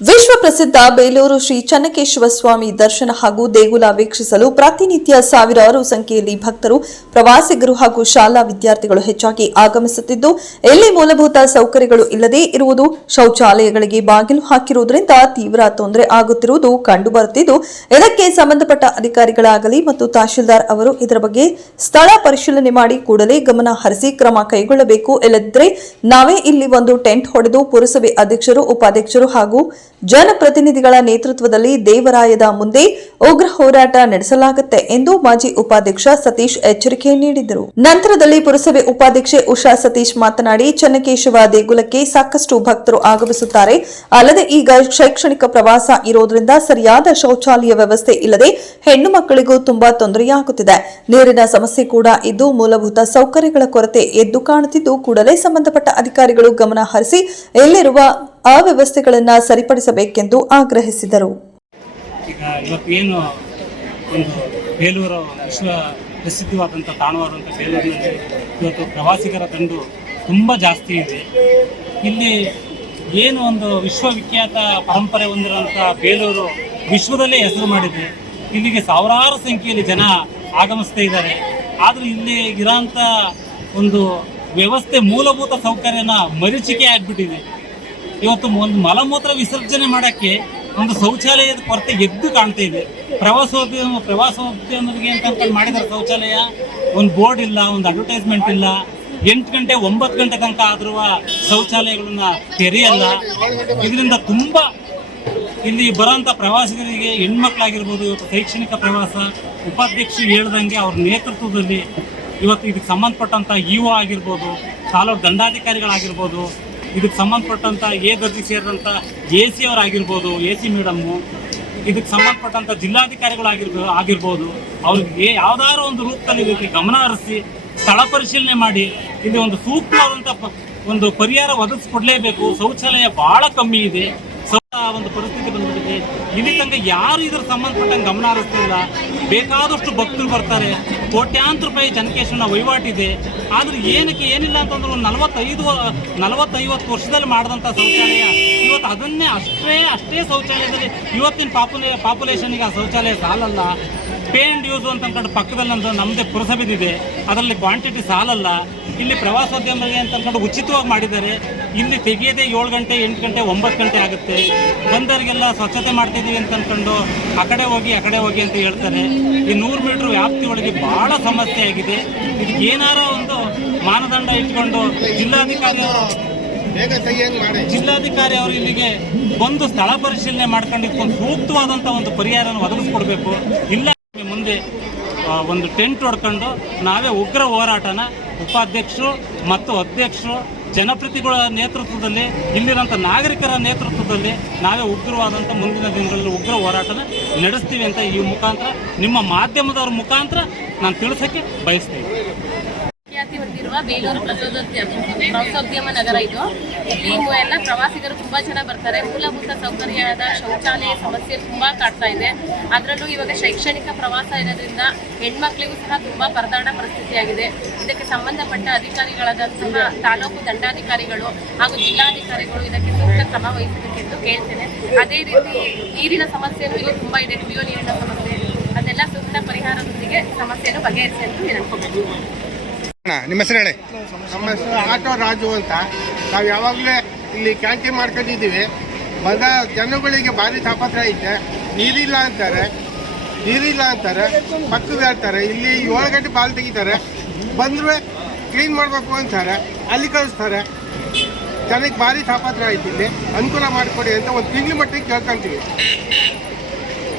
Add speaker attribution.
Speaker 1: ವಿಶ್ವ ಪ್ರಸಿದ್ಧ ಬೇಲೂರು ಶ್ರೀ ಚನ್ನಕೇಶವ ಸ್ವಾಮಿ ದರ್ಶನ ಹಾಗೂ ದೇಗುಲ ವೀಕ್ಷಿಸಲು ಪ್ರತಿನಿತ್ಯ ಸಾವಿರಾರು ಸಂಖ್ಯೆಯಲ್ಲಿ ಭಕ್ತರು, ಪ್ರವಾಸಿಗರು ಹಾಗೂ ಶಾಲಾ ವಿದ್ಯಾರ್ಥಿಗಳು ಹೆಚ್ಚಾಗಿ ಆಗಮಿಸುತ್ತಿದ್ದು, ಎಲ್ಲಿ ಮೂಲಭೂತ ಸೌಕರ್ಯಗಳು ಇಲ್ಲದೆ ಇರುವುದು, ಶೌಚಾಲಯಗಳಿಗೆ ಬಾಗಿಲು ಹಾಕಿರುವುದರಿಂದ ತೀವ್ರ ತೊಂದರೆ ಆಗುತ್ತಿರುವುದು ಕಂಡುಬರುತ್ತಿದ್ದು, ಇದಕ್ಕೆ ಸಂಬಂಧಪಟ್ಟ ಅಧಿಕಾರಿಗಳಾಗಲಿ ಮತ್ತು ತಹಶೀಲ್ದಾರ್ ಅವರು ಇದರ ಬಗ್ಗೆ ಸ್ಥಳ ಪರಿಶೀಲನೆ ಮಾಡಿ ಕೂಡಲೇ ಗಮನ ಹರಿಸಿ ಕ್ರಮ ಕೈಗೊಳ್ಳಬೇಕು. ಇಲ್ಲದಿದ್ದರೆ ನಾವೇ ಇಲ್ಲಿ ಒಂದು ಟೆಂಟ್ ಹೊಡೆದು ಪುರಸಭೆ ಅಧ್ಯಕ್ಷರು, ಉಪಾಧ್ಯಕ್ಷರು ಹಾಗೂ ಜನಪ್ರತಿನಿಧಿಗಳ ನೇತೃತ್ವದಲ್ಲಿ ದೇವರಾಯದ ಮುಂದೆ ಉಗ್ರ ಹೋರಾಟ ನಡೆಸಲಾಗುತ್ತೆ ಎಂದು ಮಾಜಿ ಉಪಾಧ್ಯಕ್ಷ ಸತೀಶ್ ಎಚ್ಚರಿಕೆ ನೀಡಿದರು. ನಂತರದಲ್ಲಿ ಪುರಸಭೆ ಉಪಾಧ್ಯಕ್ಷೆ ಉಷಾ ಸತೀಶ್ ಮಾತನಾಡಿ, ಚನ್ನಕೇಶವ ದೇಗುಲಕ್ಕೆ ಸಾಕಷ್ಟು ಭಕ್ತರು ಆಗಮಿಸುತ್ತಾರೆ. ಅಲ್ಲದೆ ಈಗ ಶೈಕ್ಷಣಿಕ ಪ್ರವಾಸ ಇರೋದ್ರಿಂದ ಸರಿಯಾದ ಶೌಚಾಲಯ ವ್ಯವಸ್ಥೆ ಇಲ್ಲದೆ ಹೆಣ್ಣು ಮಕ್ಕಳಿಗೂ ತುಂಬಾ ತೊಂದರೆಯಾಗುತ್ತಿದೆ. ನೀರಿನ ಸಮಸ್ಯೆ ಕೂಡ ಇದ್ದು ಮೂಲಭೂತ ಸೌಕರ್ಯಗಳ ಕೊರತೆ ಎದ್ದು ಕಾಣುತ್ತಿದ್ದು, ಕೂಡಲೇ ಸಂಬಂಧಪಟ್ಟ ಅಧಿಕಾರಿಗಳು ಗಮನ ಹರಿಸಿ ಇಲ್ಲಿರುವ ಅವ್ಯವಸ್ಥೆಗಳನ್ನು ಸರಿಪಡಿಸಬೇಕೆಂದು ಆಗ್ರಹಿಸಿದರು.
Speaker 2: ಈಗ ಇವತ್ತೇನು ಒಂದು ಬೇಲೂರು ವಿಶ್ವ ಪ್ರಸಿದ್ಧವಾದಂಥ ತಾಣವಾದಂಥ ಬೇಲೂರಿನಲ್ಲಿ ಇವತ್ತು ಪ್ರವಾಸಿಗರ ದಂಡು ತುಂಬ ಜಾಸ್ತಿ ಇದೆ. ಇಲ್ಲಿ ಏನು ಒಂದು ವಿಶ್ವವಿಖ್ಯಾತ ಪರಂಪರೆ ಹೊಂದಿರುವಂಥ ಬೇಲೂರು ವಿಶ್ವದಲ್ಲೇ ಹೆಸರು ಮಾಡಿದೆ. ಇಲ್ಲಿಗೆ ಸಾವಿರಾರು ಸಂಖ್ಯೆಯಲ್ಲಿ ಜನ ಆಗಮಿಸ್ತಾ ಇದ್ದಾರೆ. ಆದರೂ ಇಲ್ಲಿ ಇರೋಂಥ ಒಂದು ವ್ಯವಸ್ಥೆ ಮೂಲಭೂತ ಸೌಕರ್ಯನ ಮರೀಚಿಕೆ ಆಗಿಬಿಟ್ಟಿದೆ. ಇವತ್ತು ಒಂದು ಮಲಮೂತ್ರ ವಿಸರ್ಜನೆ ಮಾಡಕ್ಕೆ ಒಂದು ಶೌಚಾಲಯದ ಕೊರತೆ ಎದ್ದು ಕಾಣ್ತಾ ಇದೆ. ಪ್ರವಾಸೋದ್ಯಮ ಪ್ರವಾಸೋದ್ಯಮಿಗೆ ಅಂತ ಮಾಡಿದಾರೆ ಶೌಚಾಲಯ. ಒಂದು ಬೋರ್ಡ್ ಇಲ್ಲ, ಒಂದು ಅಡ್ವರ್ಟೈಸ್ಮೆಂಟ್ ಇಲ್ಲ. ಎಂಟು ಗಂಟೆ, ಒಂಬತ್ತು ಗಂಟೆ ತನಕ ಆದರೂ ಶೌಚಾಲಯಗಳನ್ನ ತೆರೆಯಲ್ಲ. ಇದರಿಂದ ತುಂಬ ಇಲ್ಲಿ ಬರೋಂಥ ಪ್ರವಾಸಿಗರಿಗೆ ಹೆಣ್ಮಕ್ಳಾಗಿರ್ಬೋದು, ಇವತ್ತು ಶೈಕ್ಷಣಿಕ ಪ್ರವಾಸ. ಉಪಾಧ್ಯಕ್ಷರು ಹೇಳ್ದಂಗೆ ಅವ್ರ ನೇತೃತ್ವದಲ್ಲಿ ಇವತ್ತು ಇದಕ್ಕೆ ಸಂಬಂಧಪಟ್ಟಂಥ ಇಒ ಆಗಿರ್ಬೋದು, ತಾಲೂಕು ದಂಡಾಧಿಕಾರಿಗಳಾಗಿರ್ಬೋದು ಇದಕ್ಕೆ ಸಂಬಂಧಪಟ್ಟಂಥ ಎ ದರ್ಜೆ ಸೇರಿದಂಥ ಎ ಸಿ ಅವರಾಗಿರ್ಬೋದು, ಎ ಸಿ ಮೇಡಮ್ಮು ಇದಕ್ಕೆ ಸಂಬಂಧಪಟ್ಟಂಥ ಜಿಲ್ಲಾಧಿಕಾರಿಗಳಾಗಿರ್ಬೋದು ಆಗಿರ್ಬೋದು, ಅವ್ರಿಗೆ ಯಾವ್ದಾದ್ರು ಒಂದು ರೂಪದಲ್ಲಿ ಇದಕ್ಕೆ ಗಮನ ಹರಿಸಿ, ಸ್ಥಳ ಪರಿಶೀಲನೆ ಮಾಡಿ, ಇಲ್ಲಿ ಒಂದು ಸೂಕ್ತವಾದಂಥ ಒಂದು ಪರಿಹಾರ ಒದಗಿಸ್ಕೊಡ್ಲೇಬೇಕು. ಶೌಚಾಲಯ ಬಹಳ ಕಮ್ಮಿ ಇದೆ. ಒಂದು ಪರಿಸ್ಥಿತಿ ಇಲ್ಲಿ ತನಕ ಯಾರು ಇದ್ರ ಸಂಬಂಧಪಟ್ಟಂಗೆ ಗಮನ ಹರಿಸ್ತಿಲ್ಲ. ಬೇಕಾದಷ್ಟು ಭಕ್ತರು ಬರ್ತಾರೆ. ಕೋಟ್ಯಾಂತರ ರೂಪಾಯಿ ಜನಕೇಶನ ವಹಿವಾಟಿದೆ ಆದ್ರೆ ಏನಕ್ಕೆ ಏನಿಲ್ಲ ಅಂತಂದ್ರೆ ಒಂದು ನಲವತ್ತೈದು, ನಲವತ್ತೈವತ್ತು ವರ್ಷದಲ್ಲಿ ಮಾಡಿದಂಥ ಶೌಚಾಲಯ, ಇವತ್ತು ಅದನ್ನೇ ಅಷ್ಟೇ ಅಷ್ಟೇ ಶೌಚಾಲಯದಲ್ಲಿ ಇವತ್ತಿನ ಪಾಪುಲೇ ಪಾಪ್ಯುಲೇಷನ್ಗೆ ಆ ಶೌಚಾಲಯ ಸಾಲಲ್ಲ. ಪೇ ಅಂಡ್ ಯೂಸ್ ಅಂತ ಪಕ್ಕದಲ್ಲಿ ನಮ್ದು ನಮ್ಮದೇ ಪುರಸಭೆದಿದೆ. ಅದರಲ್ಲಿ ಕ್ವಾಂಟಿಟಿ ಸಾಲಲ್ಲ. ಇಲ್ಲಿ ಪ್ರವಾಸೋದ್ಯಮಕ್ಕೆ ಅಂತ ಅನ್ಕೊಂಡು ಉಚಿತವಾಗಿ ಮಾಡಿದ್ದಾರೆ. ಇಲ್ಲಿ ತೆಗೆಯದೆ ಏಳು ಗಂಟೆ ಎಂಟು ಗಂಟೆ ಒಂಬತ್ತು ಗಂಟೆ ಆಗುತ್ತೆ. ಬಂದವರಿಗೆಲ್ಲ ಸ್ವಚ್ಛತೆ ಮಾಡ್ತಿದ್ದೀವಿ ಅಂತ ಅಂದ್ಕೊಂಡು ಆ ಕಡೆ ಹೋಗಿ ಆ ಕಡೆ ಹೋಗಿ ಅಂತ ಹೇಳ್ತಾರೆ. ಈ ನೂರು ಮೀಟ್ರ್ ವ್ಯಾಪ್ತಿ ಒಳಗೆ ಬಹಳ ಸಮಸ್ಯೆ ಆಗಿದೆ. ಇದಕ್ಕೆ ಏನಾರ ಒಂದು ಮಾನದಂಡ ಇಟ್ಕೊಂಡು ಜಿಲ್ಲಾಧಿಕಾರಿಯವರು ಜಿಲ್ಲಾಧಿಕಾರಿ ಅವರು ಇಲ್ಲಿಗೆ ಒಂದು ಸ್ಥಳ ಪರಿಶೀಲನೆ ಮಾಡ್ಕೊಂಡು ಇದಕ್ಕೊಂದು ಸೂಕ್ತವಾದಂಥ ಒಂದು ಪರಿಹಾರವನ್ನು ಒದಗಿಸ್ಕೊಡ್ಬೇಕು. ಇಲ್ಲ ಮುಂದೆ ಒಂದು ಟೆಂಟ್ ಹೊಡ್ಕೊಂಡು ನಾವೇ ಉಗ್ರ ಹೋರಾಟನ ಉಪಾಧ್ಯಕ್ಷರು ಮತ್ತು ಅಧ್ಯಕ್ಷರು ಜನಪ್ರತಿಗಳ ನೇತೃತ್ವದಲ್ಲಿ ಇಲ್ಲಿರೋಂಥ ನಾಗರಿಕರ ನೇತೃತ್ವದಲ್ಲಿ ನಾವೇ ಉಗ್ರವಾದಂಥ ಮುಂದಿನ ದಿನಗಳಲ್ಲಿ ಉಗ್ರ ಹೋರಾಟನ ನಡೆಸ್ತೀವಿ ಅಂತ ಈ ಮುಖಾಂತರ, ನಿಮ್ಮ ಮಾಧ್ಯಮದವ್ರ ಮುಖಾಂತರ ನಾನು ತಿಳಿಸೋಕ್ಕೆ ಬಯಸ್ತೀನಿ.
Speaker 3: ಹೊಂದಿರುವ ಬೇಲೂರು ಪ್ರಸೋದೋದ್ಯಮ ಪ್ರವಾಸೋದ್ಯಮ ನಗರ ಇದು. ಇಲ್ಲಿ ಎಲ್ಲ ಪ್ರವಾಸಿಗರು ತುಂಬಾ ಜನ ಬರ್ತಾರೆ. ಮೂಲಭೂತ ಸೌಕರ್ಯದ ಶೌಚಾಲಯ ಸಮಸ್ಯೆ ತುಂಬಾ ಕಾಡ್ತಾ ಇದೆ. ಅದರಲ್ಲೂ ಇವಾಗ ಶೈಕ್ಷಣಿಕ ಪ್ರವಾಸ ಇರೋದ್ರಿಂದ ಹೆಣ್ಮಕ್ಳಿಗೂ ಸಹ ತುಂಬಾ ಪರದಾಡ ಪರಿಸ್ಥಿತಿಯಾಗಿದೆ ಇದಕ್ಕೆ ಸಂಬಂಧಪಟ್ಟ ಅಧಿಕಾರಿಗಳಾದಂತಹ ತಾಲೂಕು ದಂಡಾಧಿಕಾರಿಗಳು ಹಾಗೂ ಜಿಲ್ಲಾಧಿಕಾರಿಗಳು ಇದಕ್ಕೆ ಸೂಕ್ತ ಕ್ರಮ ವಹಿಸಬೇಕೆಂದು ಕೇಳ್ತೇನೆ. ಅದೇ ರೀತಿ ನೀರಿನ ಸಮಸ್ಯೆನೂ ಇಲ್ಲಿ ತುಂಬಾ ಇದೆ. ಕುಡಿಯೋ ನೀರಿನ ಸಮಸ್ಯೆ ಅದೆಲ್ಲ ಸೂಕ್ತ ಪರಿಹಾರದೊಂದಿಗೆ ಸಮಸ್ಯೆಯನ್ನು ಬಗೆಹರಿಸಿ ಅನ್ಕೋಬೇಕು.
Speaker 4: ಅಣ್ಣ, ನಿಮ್ಮ ಹೆಸರು ಹೇಳಿ?
Speaker 5: ನಮ್ಮ ಹೆಸರು ಆಟೋ ರಾಜು ಅಂತ. ನಾವು ಯಾವಾಗಲೇ ಇಲ್ಲಿ ಕ್ಯಾಂಟೀನ್ ಮಾಡ್ಕೊಂಡಿದ್ದೀವಿ. ಬಂದ ಜನಗಳಿಗೆ ಭಾರಿ ತಾಪತ್ರ ಐತೆ. ನೀರಿಲ್ಲ ಅಂತಾರೆ. ನೀರಿಲ್ಲ ಅಂತಾರೆ. ಪಕ್ಕದ ಹೇಳ್ತಾರೆ, ಇಲ್ಲಿ ಏಳು ಗಂಟೆ ಬಾಲ್ ತೆಗಿತಾರೆ. ಬಂದ್ರೆ ಕ್ಲೀನ್ ಮಾಡಬೇಕು ಅಂತಾರೆ. ಅಲ್ಲಿ ಕಳಿಸ್ತಾರೆ. ಜನಕ್ಕೆ ಭಾರಿ ತಾಪತ್ರ ಐತಿ ಇಲ್ಲಿ. ಅನುಕೂಲ ಮಾಡಿಕೊಡಿ ಅಂತ ಒಂದು ತಿಂಗಳ ಮಟ್ಟಿಗೆ ಕೇಳ್ಕೊಂತೀವಿ.